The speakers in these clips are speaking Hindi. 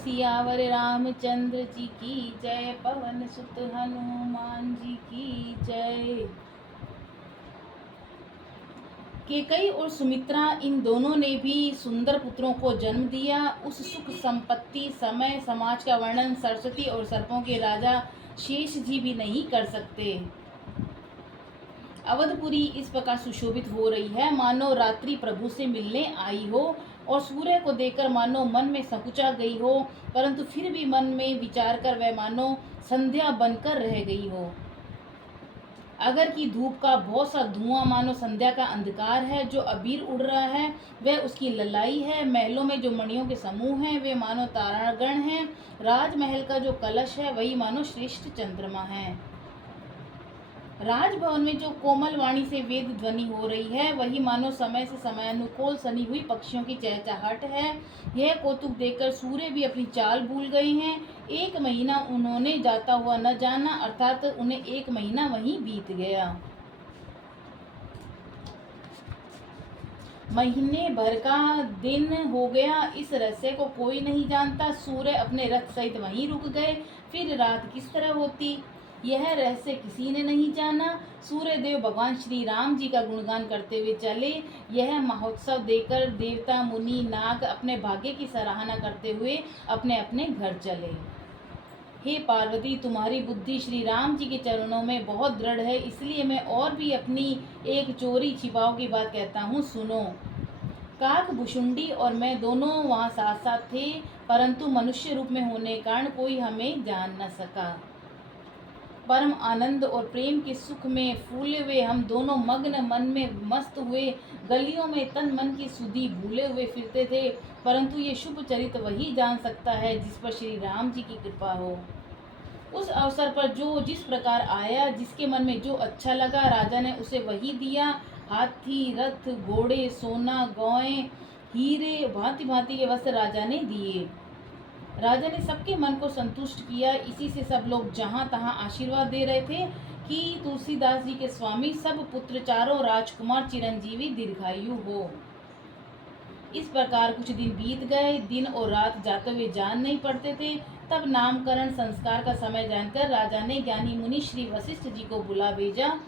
सियावर रामचंद्र जी की जय। पवन सुत हनुमान जी की जय। केकई और सुमित्रा इन दोनों ने भी सुंदर पुत्रों को जन्म दिया। उस सुख संपत्ति समय समाज का वर्णन सरस्वती और सर्पों के राजा शेष जी भी नहीं कर सकते। अवधपुरी इस प्रकार सुशोभित हो रही है मानो रात्रि प्रभु से मिलने आई हो, और सूर्य को देखकर मानो मन में संकुचा गई हो, परंतु फिर भी मन में विचार कर वह मानो संध्या बनकर रह गई हो। अगर की धूप का बहुत सा धुआं मानो संध्या का अंधकार है। जो अबीर उड़ रहा है वह उसकी ललाई है। महलों में जो मणियों के समूह हैं वे मानो तारागण हैं। राजमहल का जो कलश है वही मानो श्रेष्ठ चंद्रमा है। राजभवन में जो कोमल वाणी से वेद ध्वनि हो रही है वही मानो समय से समयानुकूल सनी हुई पक्षियों की चहचहाट है। यह कौतुक देखकर सूर्य भी अपनी चाल भूल गए हैं। एक महीना उन्होंने जाता हुआ न जाना, अर्थात उन्हें एक महीना वहीं बीत गया। महीने भर का दिन हो गया, इस रहस्य को कोई नहीं जानता। सूर्य अपने रथ सहित वहीं रुक गए। फिर रात किस तरह होती यह रहस्य किसी ने नहीं जाना। सूर्य देव भगवान श्री राम जी का गुणगान करते हुए चले। यह महोत्सव देखकर देवता मुनि नाग अपने भाग्य की सराहना करते हुए अपने अपने घर चले। हे पार्वती, तुम्हारी बुद्धि श्री राम जी के चरणों में बहुत दृढ़ है, इसलिए मैं और भी अपनी एक चोरी छिपाव की बात कहता हूँ, सुनो। काक भुषुंडी और मैं दोनों वहाँ साथ साथ थे, परंतु मनुष्य रूप में होने के कारण कोई हमें जान न सका। परम आनंद और प्रेम के सुख में फूले हुए हम दोनों मग्न मन में मस्त हुए गलियों में तन मन की सुधि भूले हुए फिरते थे, परंतु ये शुभ चरित्र वही जान सकता है जिस पर श्री राम जी की कृपा हो। उस अवसर पर जो जिस प्रकार आया, जिसके मन में जो अच्छा लगा, राजा ने उसे वही दिया। हाथी, रथ, घोड़े, सोना, गौएं, हीरे, भांति भांति के वस्त्र राजा ने दिए। राजा ने सबके मन को संतुष्ट किया। इसी से सब लोग जहाँ तहाँ आशीर्वाद दे रहे थे कि तुलसीदास जी के स्वामी सब पुत्र चारों राजकुमार चिरंजीवी दीर्घायु हो। इस प्रकार कुछ दिन बीत गए। दिन और रात जाते हुए जान नहीं पड़ते थे। तब नामकरण संस्कार का समय जानकर राजा ने ज्ञानी मुनि श्री वशिष्ठ जी को बुला भेजा।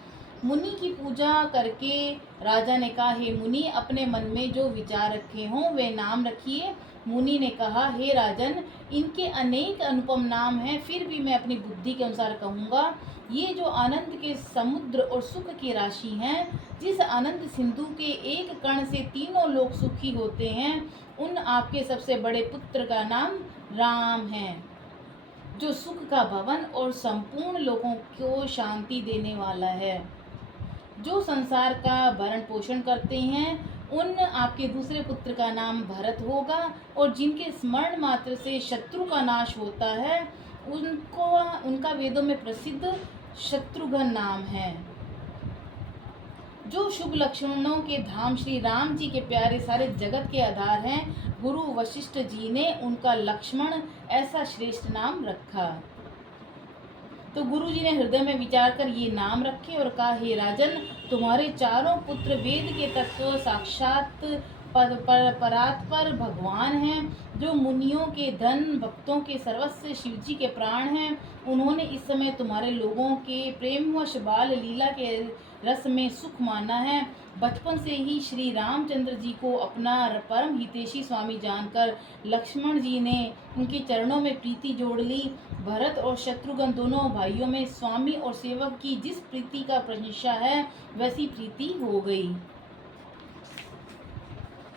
मुनि की पूजा करके राजा ने कहा, हे मुनि, अपने मन में जो विचार रखे हों वे नाम रखिए। मुनि ने कहा, हे राजन, इनके अनेक अनुपम नाम हैं, फिर भी मैं अपनी बुद्धि के अनुसार कहूँगा। ये जो आनंद के समुद्र और सुख की राशि हैं, जिस आनंद सिंधु के एक कण से तीनों लोग सुखी होते हैं, उन आपके सबसे बड़े पुत्र का नाम राम है, जो सुख का भवन और संपूर्ण लोगों को शांति देने वाला है। जो संसार का भरण पोषण करते हैं, उन आपके दूसरे पुत्र का नाम भरत होगा, और जिनके स्मरण मात्र से शत्रु का नाश होता है, उनका वेदों में प्रसिद्ध शत्रुघ्न नाम है। जो शुभ लक्षणों के धाम श्री राम जी के प्यारे सारे जगत के आधार हैं, गुरु वशिष्ठ जी ने उनका लक्ष्मण ऐसा श्रेष्ठ नाम रखा। तो गुरु जी ने हृदय में विचार कर ये नाम रखे और कहा, हे राजन, तुम्हारे चारों पुत्र वेद के तत्व साक्षात परात्पर भगवान हैं, जो मुनियों के धन, भक्तों के सर्वस्व, शिव जी के प्राण हैं। उन्होंने इस समय तुम्हारे लोगों के प्रेमवश बाल लीला के रस में सुख माना है। बचपन से ही श्री रामचंद्र जी को अपना परम हितैषी स्वामी जानकर लक्ष्मण जी ने उनके चरणों में प्रीति जोड़ ली। भरत और शत्रुघ्न दोनों भाइयों में स्वामी और सेवक की जिस प्रीति का प्रशंसा है, वैसी प्रीति हो गई।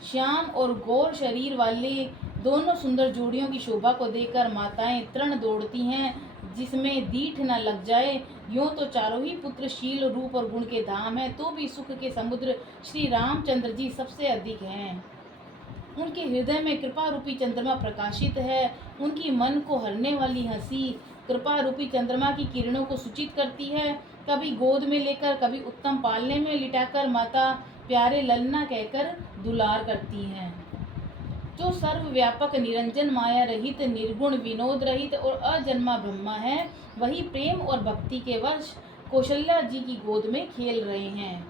श्याम और गौर शरीर वाले दोनों सुंदर जोड़ियों की शोभा को देखकर माताएं तृण दौड़ती हैं, जिसमें दीठ न लग जाए। यूं तो चारों ही पुत्र शील, रूप और गुण के धाम हैं, तो भी सुख के समुद्र श्री रामचंद्र जी सबसे अधिक हैं। उनके हृदय में कृपा रूपी चंद्रमा प्रकाशित है। उनकी मन को हरने वाली हंसी कृपा रूपी चंद्रमा की किरणों को सूचित करती है। कभी गोद में लेकर, कभी उत्तम पालने में लिटाकर माता प्यारे ललना कहकर दुलार करती हैं। जो सर्वव्यापक, निरंजन, माया रहित, निर्गुण, विनोद रहित और अजन्मा ब्रह्मा है, वही प्रेम और भक्ति के वश कौशल्या जी की गोद में खेल रहे हैं।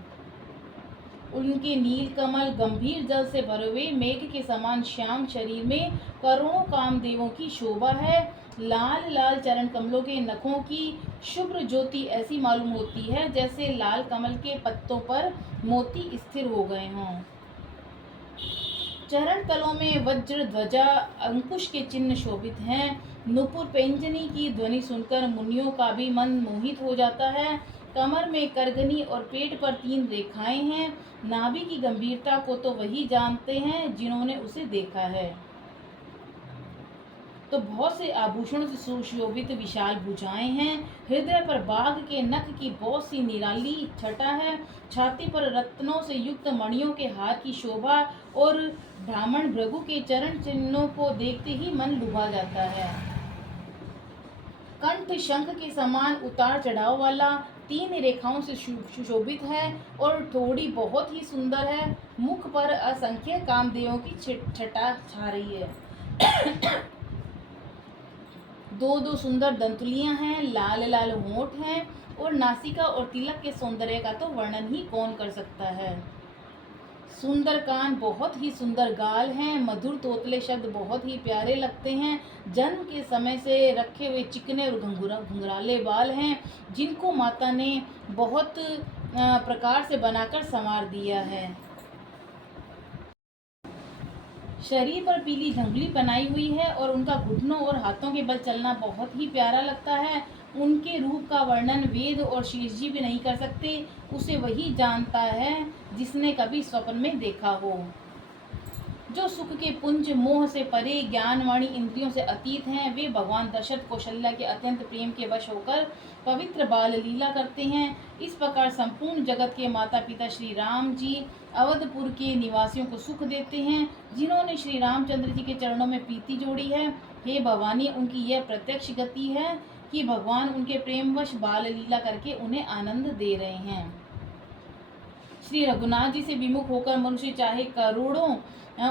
उनके नील कमल गंभीर जल से भरे हुए मेघ के समान श्याम शरीर में करोड़ों कामदेवों की शोभा है। लाल लाल चरण कमलों के नखों की शुभ्र ज्योति ऐसी मालूम होती है जैसे लाल कमल के पत्तों पर मोती स्थिर हो गए हों। चरण तलों में वज्र ध्वजा अंकुश के चिन्ह शोभित हैं। नुपुर पेंजनी की ध्वनि सुनकर मुनियों का भी मन मोहित हो जाता है। कमर में करगनी और पेट पर 3 रेखाएं हैं। नाभि की गंभीरता को तो वही जानते हैं जिन्होंने उसे देखा है। तो बहुत से आभूषणों से सुशोभित विशाल भुजाएं हैं। हृदय पर बाघ के नख की बहुत सी निराली छटा है। छाती पर रत्नों से युक्त मणियों के हार की शोभा और ब्राह्मण भृगु के चरण चिन्हों को देखते ही मन लुभा जाता है। कंठ शंख के समान उतार चढ़ाव वाला 3 रेखाओं से सुशोभित है और थोड़ी बहुत ही सुंदर है। मुख पर असंख्य कामदेवों की छटा छा रही है। 2 सुंदर दंतुलियां हैं, लाल लाल होंठ हैं और नासिका और तिलक के सौंदर्य का तो वर्णन ही कौन कर सकता है। सुंदर कान, बहुत ही सुंदर गाल हैं। मधुर तोतले शब्द बहुत ही प्यारे लगते हैं। जन्म के समय से रखे हुए चिकने और घुंघराले बाल हैं जिनको माता ने बहुत प्रकार से बनाकर संवार दिया है। शरीर पर पीली झंगली बनाई हुई है और उनका घुटनों और हाथों के बल चलना बहुत ही प्यारा लगता है। उनके रूप का वर्णन वेद और शेष जी भी नहीं कर सकते। उसे वही जानता है जिसने कभी स्वप्न में देखा हो। जो सुख के पुंज मोह से परे ज्ञानवाणी इंद्रियों से अतीत हैं, वे भगवान दशरथ कौशल्या के अत्यंत प्रेम के वश होकर पवित्र बाल लीला करते हैं। इस प्रकार संपूर्ण जगत के माता पिता श्री राम जी अवधपुर के निवासियों को सुख देते हैं। जिन्होंने श्री रामचंद्र जी के चरणों में प्रीति जोड़ी है, हे भवानी, उनकी यह प्रत्यक्ष गति है कि भगवान उनके प्रेमवश बाल लीला करके उन्हें आनंद दे रहे हैं। श्री रघुनाथ जी से विमुख होकर मनुष्य चाहे करोड़ों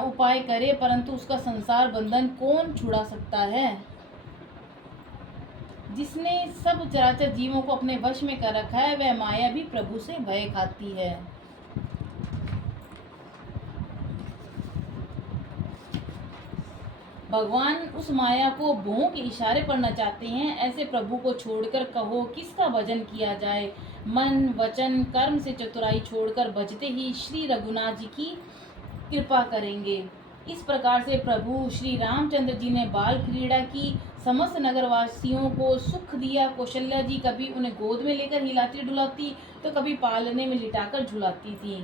उपाय करे, परंतु उसका संसार बंधन कौन छुड़ा सकता है। जिसने सब चराचर जीवों को अपने वश में कर रखा है, वह माया भी प्रभु से भय खाती है। भगवान उस माया को भों के इशारे पर नचाते हैं। ऐसे प्रभु को छोड़कर कहो किसका भजन किया जाए। मन वचन कर्म से चतुराई छोड़कर भजते ही श्री रघुनाथ जी की कृपा करेंगे। इस प्रकार से प्रभु श्री रामचंद्र जी ने बाल क्रीड़ा की, समस्त नगरवासियों को सुख दिया। कौशल्या जी कभी उन्हें गोद में लेकर हिलाती डुलाती तो कभी पालने में लिटाकर झुलाती थी।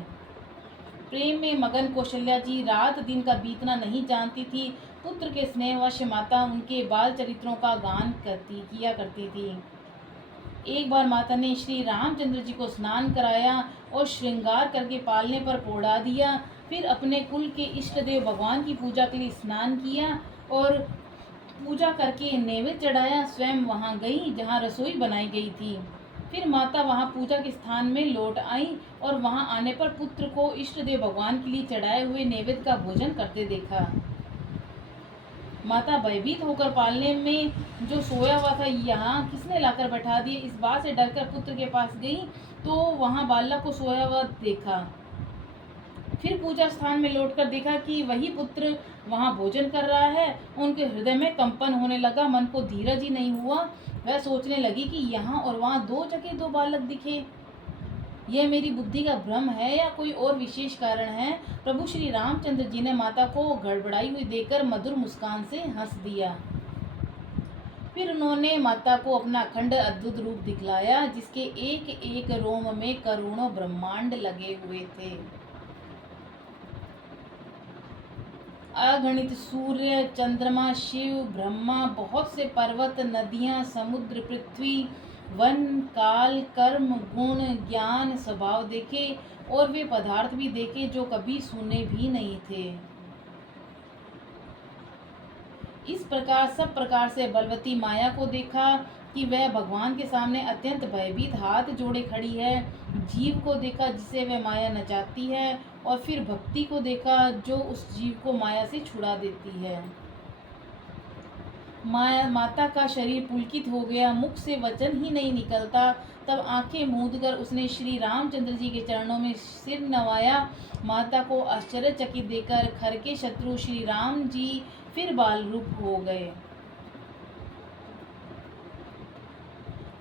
प्रेम में मगन कौशल्या जी रात दिन का बीतना नहीं जानती थी। पुत्र के स्नेहवश माता उनके बाल चरित्रों का गान किया करती थी। एक बार माता ने श्री रामचंद्र जी को स्नान कराया और श्रृंगार करके पालने पर पौड़ा दिया। फिर अपने कुल के इष्ट देव भगवान की पूजा के लिए स्नान किया और पूजा करके नैवेद्य चढ़ाया। स्वयं वहां गई जहां रसोई बनाई गई थी। फिर माता वहां पूजा के स्थान में लौट आई और वहां आने पर पुत्र को इष्ट देव भगवान के लिए चढ़ाए हुए नैवेद्य का भोजन करते देखा। माता भयभीत होकर पालने में जो सोया हुआ था यहाँ किसने लाकर बैठा दिया, इस बात से डरकर पुत्र के पास गई तो वहाँ बालक को सोया हुआ देखा। फिर पूजा स्थान में लौटकर देखा कि वही पुत्र वहाँ भोजन कर रहा है। उनके हृदय में कंपन होने लगा, मन को धीरज ही नहीं हुआ। वह सोचने लगी कि यहाँ और वहाँ 2 जगह 2 बालक दिखे। यह मेरी बुद्धि का भ्रम है या कोई और विशेष कारण है। प्रभु श्री रामचंद्र जी ने माता को गड़बड़ाई हुई देखकर मधुर मुस्कान से हंस दिया। फिर उन्होंने माता को अपना अखंड अद्भुत रूप दिखलाया जिसके एक एक रोम में करोड़ों ब्रह्मांड लगे हुए थे। अगणित सूर्य चंद्रमा शिव ब्रह्मा, बहुत से पर्वत नदियां समुद्र पृथ्वी वन काल कर्म गुण ज्ञान स्वभाव देखे और वे पदार्थ भी देखे जो कभी सुने भी नहीं थे। इस प्रकार सब प्रकार से बलवती माया को देखा कि वह भगवान के सामने अत्यंत भयभीत हाथ जोड़े खड़ी है। जीव को देखा जिसे वह माया नचाती है और फिर भक्ति को देखा जो उस जीव को माया से छुड़ा देती है। माता का शरीर पुलकित हो गया, मुख से वचन ही नहीं निकलता। तब आंखें मूंदकर उसने श्री रामचंद्र जी के चरणों में सिर नवाया। माता को आश्चर्यचकित देखकर खर के शत्रु श्री राम जी फिर बाल रूप हो गए।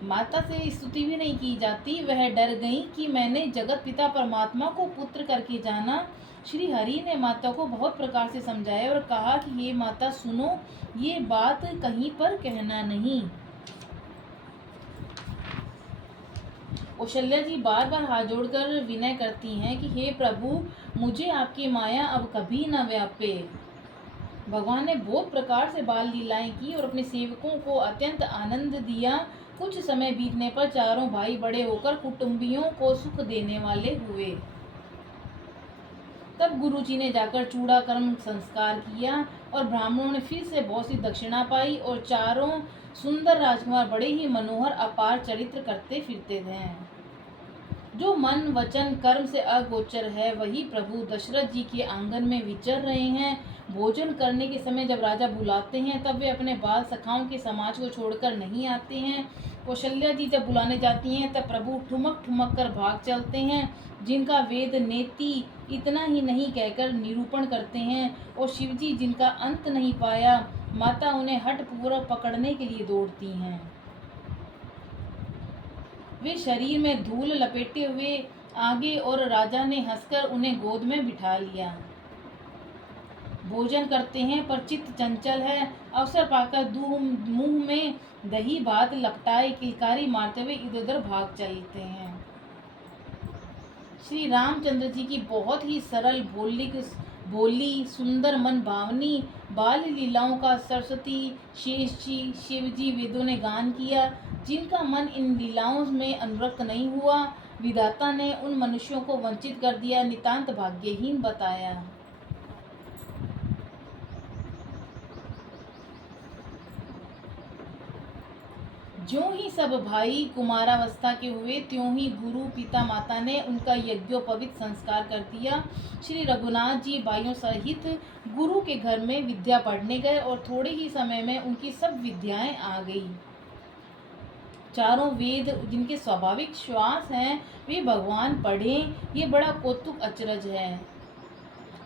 माता से स्तुति भी नहीं की जाती। वह डर गई कि मैंने जगत पिता परमात्मा को पुत्र करके जाना। श्री हरि ने माता को बहुत प्रकार से समझाया और कहा कि हे माता सुनो, ये बात कहीं पर कहना नहीं। कौशल्या जी बार बार हाथ जोड़कर विनय करती हैं कि हे प्रभु, मुझे आपकी माया अब कभी न व्यापे। भगवान ने बहुत प्रकार से बाल लीलाएं की और अपने सेवकों को अत्यंत आनंद दिया। कुछ समय बीतने पर चारों भाई बड़े होकर कुटुंबियों को सुख देने वाले हुए। तब गुरुजी ने जाकर चूड़ा कर्म संस्कार किया और ब्राह्मणों ने फिर से बहुत सी दक्षिणा पाई और चारों सुंदर राजकुमार बड़े ही मनोहर अपार चरित्र करते फिरते थे। जो मन वचन कर्म से अगोचर है वही प्रभु दशरथ जी के आंगन में विचर रहे हैं। भोजन करने के समय जब राजा बुलाते हैं तब वे अपने बाल सखाओं के समाज को छोड़कर नहीं आते हैं। कौशल्या जी जब बुलाने जाती हैं तब प्रभु ठुमक ठुमक कर भाग चलते हैं। जिनका वेद नेति इतना ही नहीं कहकर निरूपण करते हैं और शिवजी जिनका अंत नहीं पाया, माता उन्हें हठपूर्वक पकड़ने के लिए दौड़ती हैं। वे शरीर में धूल लपेटे हुए आगे और राजा ने हंसकर उन्हें गोद में बिठा लिया। भोजन करते हैं पर चित्त चंचल है। अवसर पाकर मुंह में दही भात लपटाए किलकारी मारते हुए इधर उधर भाग चलते हैं। श्री रामचंद्र जी की बहुत ही सरल भोली सुंदर मन भावनी बाल लीलाओं का सरस्वती शेष जी शिव जी वेदों ने गान किया। जिनका मन इन लीलाओं में अनुरक्त नहीं हुआ, विधाता ने उन मनुष्यों को वंचित कर दिया, नितांत भाग्यहीन बताया। ज्यों ही सब भाई कुमारावस्था के हुए त्यों ही गुरु पिता माता ने उनका यज्ञोपवीत संस्कार कर दिया। श्री रघुनाथ जी भाइयों सहित गुरु के घर में विद्या पढ़ने गए और थोड़े ही समय में उनकी सब विद्याएं आ गई। चारों वेद जिनके स्वाभाविक श्वास हैं वे भगवान पढ़ें, ये बड़ा कौतुक अचरज है।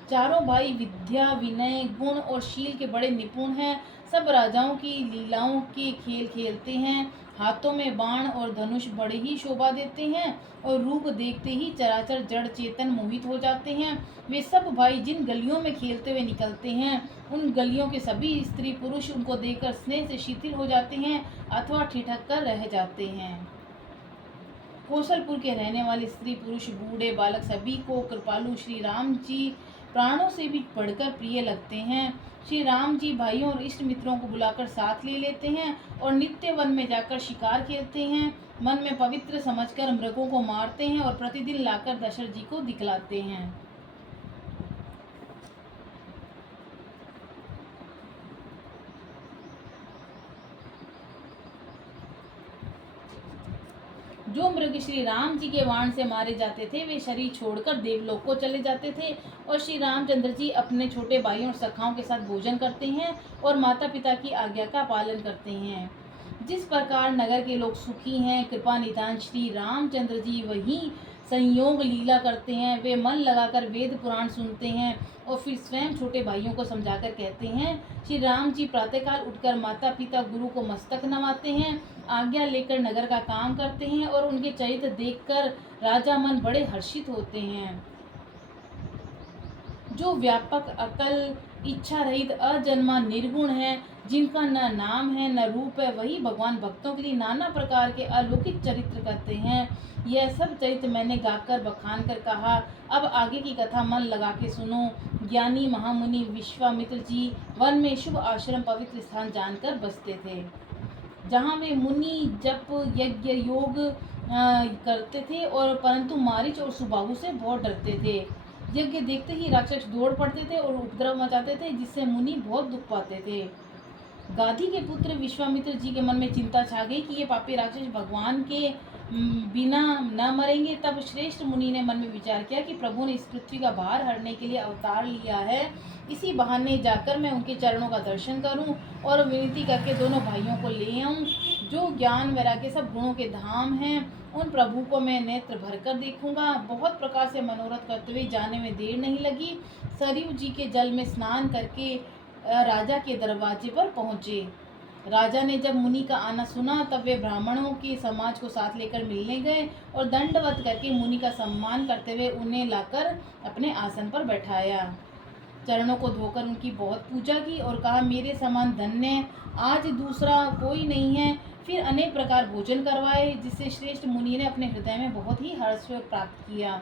चारों भाई विद्या विनय गुण और शील के बड़े निपुण हैं। सब राजाओं की लीलाओं के खेल खेलते हैं। हाथों में बाण और धनुष बड़े ही शोभा देते हैं और रूप देखते ही चराचर जड़ चेतन मोहित हो जाते हैं। वे सब भाई जिन गलियों में खेलते हुए निकलते हैं उन गलियों के सभी स्त्री पुरुष उनको देखकर स्नेह से शिथिल हो जाते हैं अथवा ठिठक कर रह जाते हैं। कौशलपुर के रहने वाले स्त्री पुरुष बूढ़े बालक सभी को कृपालु श्री राम जी प्राणों से भी बढ़कर प्रिय लगते हैं। श्री राम जी भाइयों और इष्ट मित्रों को बुलाकर साथ ले लेते हैं और नित्य वन में जाकर शिकार खेलते हैं। मन में पवित्र समझकर मृगों को मारते हैं और प्रतिदिन लाकर दशरथ जी को दिखलाते हैं। जो मृग श्री राम जी के वाण से मारे जाते थे वे शरीर छोड़कर देवलोक को चले जाते थे और श्री रामचंद्र जी अपने छोटे भाइयों और सखाओं के साथ भोजन करते हैं और माता पिता की आज्ञा का पालन करते हैं। जिस प्रकार नगर के लोग सुखी हैं, कृपा निधान श्री रामचंद्र जी वही संयोग लीला करते हैं। वे मन लगाकर वेद पुराण सुनते हैं और फिर स्वयं छोटे भाइयों को समझाकर कहते हैं। श्री राम जी प्रातःकाल उठकर माता पिता गुरु को मस्तक नवाते हैं, आज्ञा लेकर नगर का काम करते हैं और उनके चरित्र देखकर राजा मन बड़े हर्षित होते हैं। जो व्यापक अकल इच्छा रहित अजन्मा निर्गुण है, जिनका न नाम है न रूप है, वही भगवान भक्तों के लिए नाना प्रकार के अलौकिक चरित्र करते हैं। यह सब चरित्र मैंने गाकर बखान कर कहा। अब आगे की कथा मन लगा के सुनो। ज्ञानी महामुनि विश्वामित्र जी वन में शुभ आश्रम पवित्र स्थान जानकर बसते थे, जहाँ वे मुनि जप यज्ञ योग करते थे और परंतु मारीच और सुबाहु से बहुत डरते थे। यज्ञ देखते ही राक्षस दौड़ पड़ते थे और उपद्रव मचाते थे, जिससे मुनि बहुत दुख पाते थे। गाधी के पुत्र विश्वामित्र जी के मन में चिंता छा गई कि ये पापी राक्षस भगवान के बिना न मरेंगे। तब श्रेष्ठ मुनि ने मन में विचार किया कि प्रभु ने इस पृथ्वी का भार हरने के लिए अवतार लिया है, इसी बहाने जाकर मैं उनके चरणों का दर्शन करूं और विनती करके दोनों भाइयों को ले आऊं। जो ज्ञान वैराग्य सब गुणों के धाम हैं, उन प्रभु को मैं नेत्र भरकर देखूंगा। बहुत प्रकार से मनोरथ करते हुए जाने में देर नहीं लगी। सरयू जी के जल में स्नान करके राजा के दरवाजे पर पहुँचे। राजा ने जब मुनि का आना सुना तब वे ब्राह्मणों के समाज को साथ लेकर मिलने गए और दंडवत करके मुनि का सम्मान करते हुए उन्हें लाकर अपने आसन पर बैठाया। चरणों को धोकर उनकी बहुत पूजा की और कहा, मेरे समान धन्य आज दूसरा कोई नहीं है। फिर अनेक प्रकार भोजन करवाए, जिससे श्रेष्ठ मुनि ने अपने हृदय में बहुत ही हर्ष प्राप्त किया।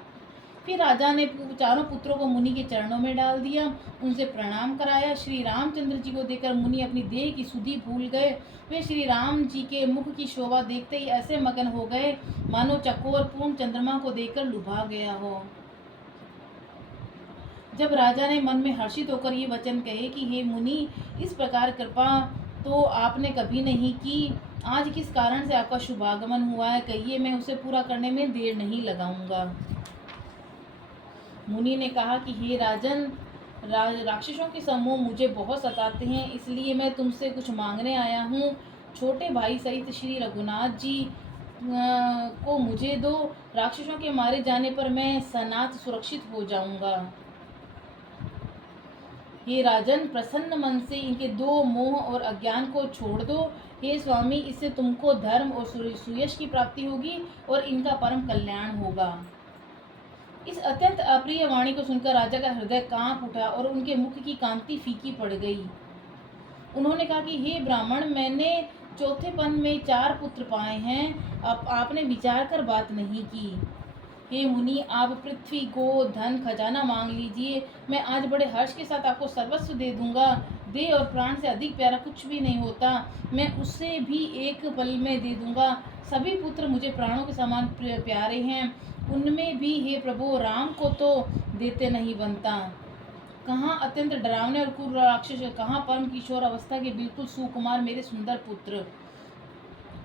फिर राजा ने चारों पुत्रों को मुनि के चरणों में डाल दिया, उनसे प्रणाम कराया। श्री रामचंद्र जी को देखकर मुनि अपनी देह की सुधि भूल गए। वे श्री राम जी के मुख की शोभा देखते ही ऐसे मगन हो गए मानो चकोर पूर्ण चंद्रमा को देखकर लुभा गया हो। जब राजा ने मन में हर्षित होकर ये वचन कहे कि हे मुनि, इस प्रकार कृपा तो आपने कभी नहीं की, आज किस कारण से आपका शुभागमन हुआ है, कहिए, मैं उसे पूरा करने में देर नहीं लगाऊंगा। मुनि ने कहा कि हे राजन, राक्षसों के समूह मुझे बहुत सताते हैं, इसलिए मैं तुमसे कुछ मांगने आया हूँ। छोटे भाई सहित श्री रघुनाथ जी को मुझे दो। राक्षसों के मारे जाने पर मैं सनाथ सुरक्षित हो जाऊंगा। हे राजन, प्रसन्न मन से इनके दो मोह और अज्ञान को छोड़ दो। हे स्वामी, इससे तुमको धर्म और सुयश की प्राप्ति होगी और इनका परम कल्याण होगा। इस अत्यंत अप्रिय वाणी को सुनकर राजा का हृदय कांप उठा और उनके मुख की कांति फीकी पड़ गई। उन्होंने कहा कि हे ब्राह्मण, मैंने चौथेपन में 4 पुत्र पाए हैं, अब आपने विचार कर बात नहीं की। हे मुनि, आप पृथ्वी, गो, धन, खजाना मांग लीजिए, मैं आज बड़े हर्ष के साथ आपको सर्वस्व दे दूंगा। देह और प्राण से अधिक प्यारा कुछ भी नहीं होता, मैं उससे भी एक पल में दे दूंगा। सभी पुत्र मुझे प्राणों के समान प्यारे हैं, उनमें भी हे प्रभु राम को तो देते नहीं बनता। कहाँ अत्यंत डरावने और क्रूर राक्षस, कहाँ परम किशोर अवस्था के बिल्कुल सुकुमार मेरे सुंदर पुत्र।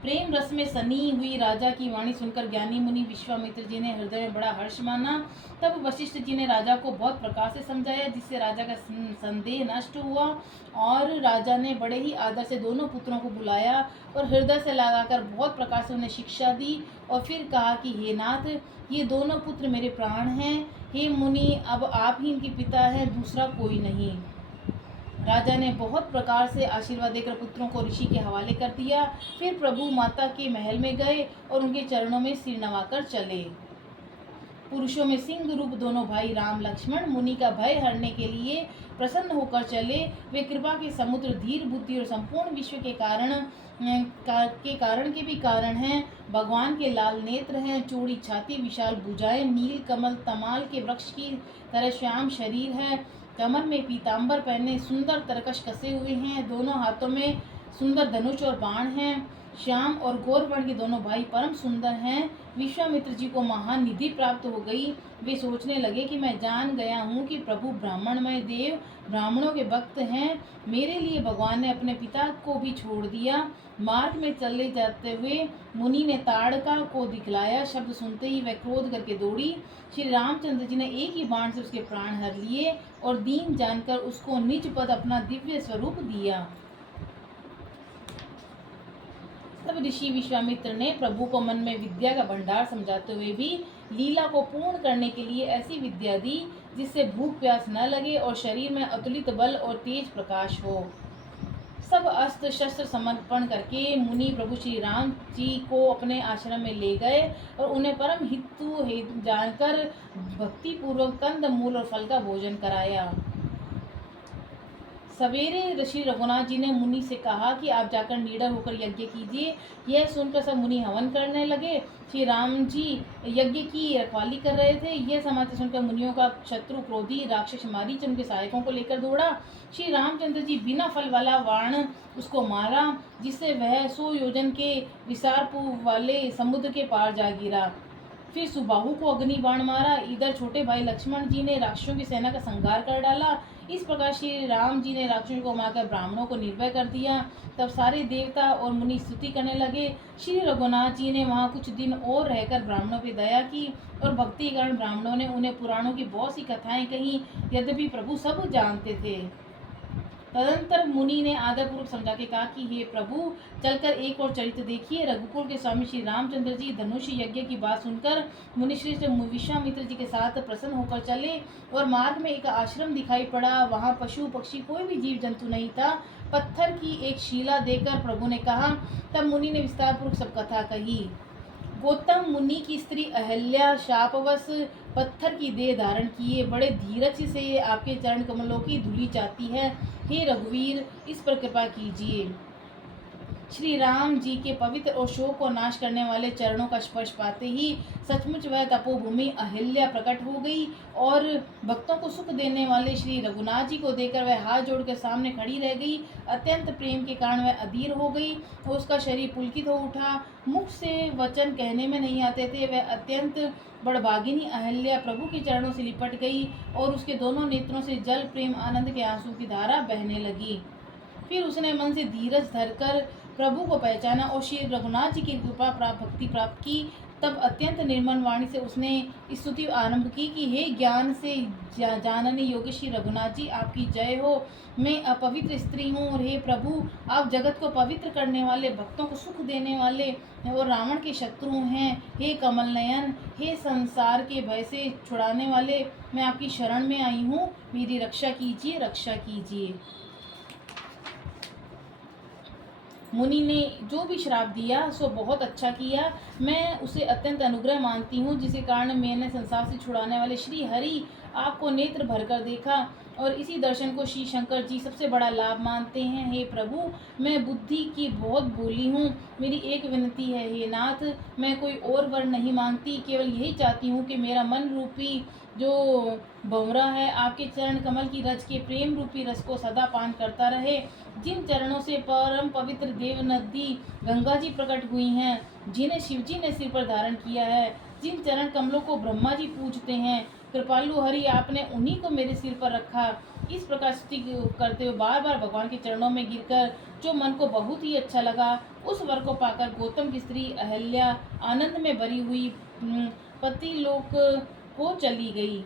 प्रेम रस में सनी हुई राजा की वाणी सुनकर ज्ञानी मुनि विश्वामित्र जी ने हृदय में बड़ा हर्ष माना। तब वशिष्ठ जी ने राजा को बहुत प्रकार से समझाया, जिससे राजा का संदेह नष्ट हुआ और राजा ने बड़े ही आदर से दोनों पुत्रों को बुलाया और हृदय से लगाकर बहुत प्रकार से उन्हें शिक्षा दी और फिर कहा कि हे नाथ, ये दोनों पुत्र मेरे प्राण हैं। हे मुनि, अब आप ही इनके पिता हैं, दूसरा कोई नहीं। राजा ने बहुत प्रकार से आशीर्वाद देकर पुत्रों को ऋषि के हवाले कर दिया। फिर प्रभु माता के महल में गए और उनके चरणों में सिर नवाकर चले। पुरुषों में सिंह रूप दोनों भाई राम लक्ष्मण मुनि का भय हरने के लिए प्रसन्न होकर चले। वे कृपा के समुद्र, धीर बुद्धि और संपूर्ण विश्व के कारण के भी कारण हैं। भगवान के लाल नेत्र हैं, चौड़ी छाती, विशाल भुजाएं, नील कमल तमाल के वृक्ष की तरह श्याम शरीर है। कमर में पीताम्बर पहने सुंदर तरकश कसे हुए हैं। दोनों हाथों में सुंदर धनुष और बाण हैं। श्याम और गौरवर्ण के दोनों भाई परम सुंदर हैं। विश्वामित्र जी को महान निधि प्राप्त हो गई। वे सोचने लगे कि मैं जान गया हूँ कि प्रभु ब्राह्मणमय देव ब्राह्मणों के भक्त हैं। मेरे लिए भगवान ने अपने पिता को भी छोड़ दिया। मार्ग में चले जाते हुए मुनि ने ताड़का को दिखलाया। शब्द सुनते ही वह क्रोध करके दौड़ी। श्री रामचंद्र जी ने एक ही बाण से उसके प्राण हर लिए और दीन जानकर उसको निज पद अपना दिव्य स्वरूप दिया। तब ऋषि विश्वामित्र ने प्रभु को मन में विद्या का भंडार समझाते हुए भी लीला को पूर्ण करने के लिए ऐसी विद्या दी जिससे भूख प्यास न लगे और शरीर में अतुलित बल और तेज प्रकाश हो। सब अस्त्र शस्त्र समर्पण करके मुनि प्रभु श्री राम जी को अपने आश्रम में ले गए और उन्हें परम हितु जानकर भक्ति पूर्वक कंद मूल और फल का भोजन कराया। सवेरे ऋषि रघुनाथ जी ने मुनि से कहा कि आप जाकर निडर होकर यज्ञ कीजिए। यह सुनकर सब मुनि हवन करने लगे। श्री राम जी यज्ञ की रखवाली कर रहे थे। यह समाचार सुनकर मुनियों का शत्रु क्रोधी राक्षस मारीच उनके सहायकों को लेकर दौड़ा। श्री रामचंद्र जी बिना फल वाला बाण उसको मारा, जिससे वह 100 योजन के विसार वाले समुद्र के पार जा गिरा। फिर सुबाहु को अग्नि बाण मारा। इधर छोटे भाई लक्ष्मण जी ने राक्षसों की सेना का संहार कर डाला। इस प्रकार श्री राम जी ने राक्षसों को मारकर ब्राह्मणों को निर्भय कर दिया। तब सारे देवता और मुनि स्तुति करने लगे। श्री रघुनाथ जी ने वहाँ कुछ दिन और रहकर ब्राह्मणों पर दया की और भक्ति के कारण ब्राह्मणों ने उन्हें पुराणों की बहुत सी कथाएं कही, यद्यपि प्रभु सब जानते थे। तदंतर मुनि ने आदरपूर्वक समझा के कहा कि हे प्रभु, चलकर एक और चरित्र देखिए। रघुकुल के स्वामी श्री रामचंद्र जी धनुष यज्ञ की बात सुनकर मुनिश्रेष्ठ विश्वामित्र जी के साथ प्रसन्न होकर चले और मार्ग में एक आश्रम दिखाई पड़ा। वहाँ पशु पक्षी कोई भी जीव जंतु नहीं था। पत्थर की एक शिला देखकर प्रभु ने कहा। तब मुनि ने विस्तार पूर्वक सब कथा कही। गौतम मुनि की स्त्री अहल्या शापवश पत्थर की देह धारण किए बड़े धीरज से आपके चरण कमलों की धूलि चाहती है। हे रघुवीर, इस पर कृपा कीजिए। श्री राम जी के पवित्र और शोक को नाश करने वाले चरणों का स्पर्श पाते ही सचमुच वह तपोभूमि अहिल्या प्रकट हो गई और भक्तों को सुख देने वाले श्री रघुनाथ जी को देखकर वह हाथ जोड़कर सामने खड़ी रह गई। अत्यंत प्रेम के कारण वह अधीर हो गई और उसका शरीर पुलकित हो उठा। मुख से वचन कहने में नहीं आते थे। वह अत्यंत बड़भागिनी अहिल्या प्रभु के चरणों से लिपट गई और उसके दोनों नेत्रों से जल प्रेम आनंद के आंसू की धारा बहने लगी। फिर उसने मन से धीरज धरकर प्रभु को पहचाना और श्री रघुनाथ जी की कृपा प्राप्त भक्ति प्राप्त की। तब अत्यंत निर्मल वाणी से उसने स्तुति आरंभ की कि हे ज्ञान से जानने योग्य श्री रघुनाथ जी, आपकी जय हो। मैं अपवित्र स्त्री हूँ और हे प्रभु, आप जगत को पवित्र करने वाले, भक्तों को सुख देने वाले और रावण के शत्रु हैं। हे कमल नयन, हे संसार के भय से छुड़ाने वाले, मैं आपकी शरण में आई हूँ। मेरी रक्षा कीजिए, रक्षा कीजिए। मुनि ने जो भी श्राप दिया सो बहुत अच्छा किया। मैं उसे अत्यंत अनुग्रह मानती हूँ, जिसके कारण मैंने संसार से छुड़ाने वाले श्री हरि आपको नेत्र भरकर देखा और इसी दर्शन को श्री शंकर जी सबसे बड़ा लाभ मानते हैं। हे प्रभु, मैं बुद्धि की बहुत भोली हूँ। मेरी एक विनती है, हे नाथ, मैं कोई और वर नहीं मांगती, केवल यही चाहती हूँ कि मेरा मन रूपी जो भंवरा है आपके चरण कमल की रज के प्रेम रूपी रस को सदा पान करता रहे। जिन चरणों से परम पवित्र देव नदी गंगा जी प्रकट हुई हैं, जिन्हें शिव जी ने सिर पर धारण किया है, जिन चरण कमलों को ब्रह्मा जी पूजते हैं, कृपालु हरि आपने उन्हीं को मेरे सिर पर रखा। इस प्रकार स्तुति करते हुए बार बार भगवान के चरणों में गिरकर जो मन को बहुत ही अच्छा लगा, उस वर को पाकर गौतम की स्त्री अहल्या आनंद में भरी हुई पति लोक को चली गई।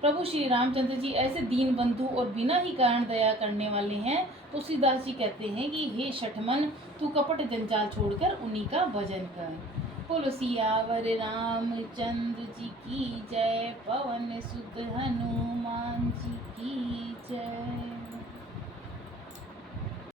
प्रभु श्री रामचंद्र जी ऐसे दीन बंधु और बिना ही कारण दया करने वाले हैं। तुलसीदास जी कहते हैं कि हे शठमन, तू कपट जंजाल छोड़कर उन्हीं का भजन कर। बोलो सियावर रामचंद्र जी की जय, पवन सुत हनुमान जी की जय।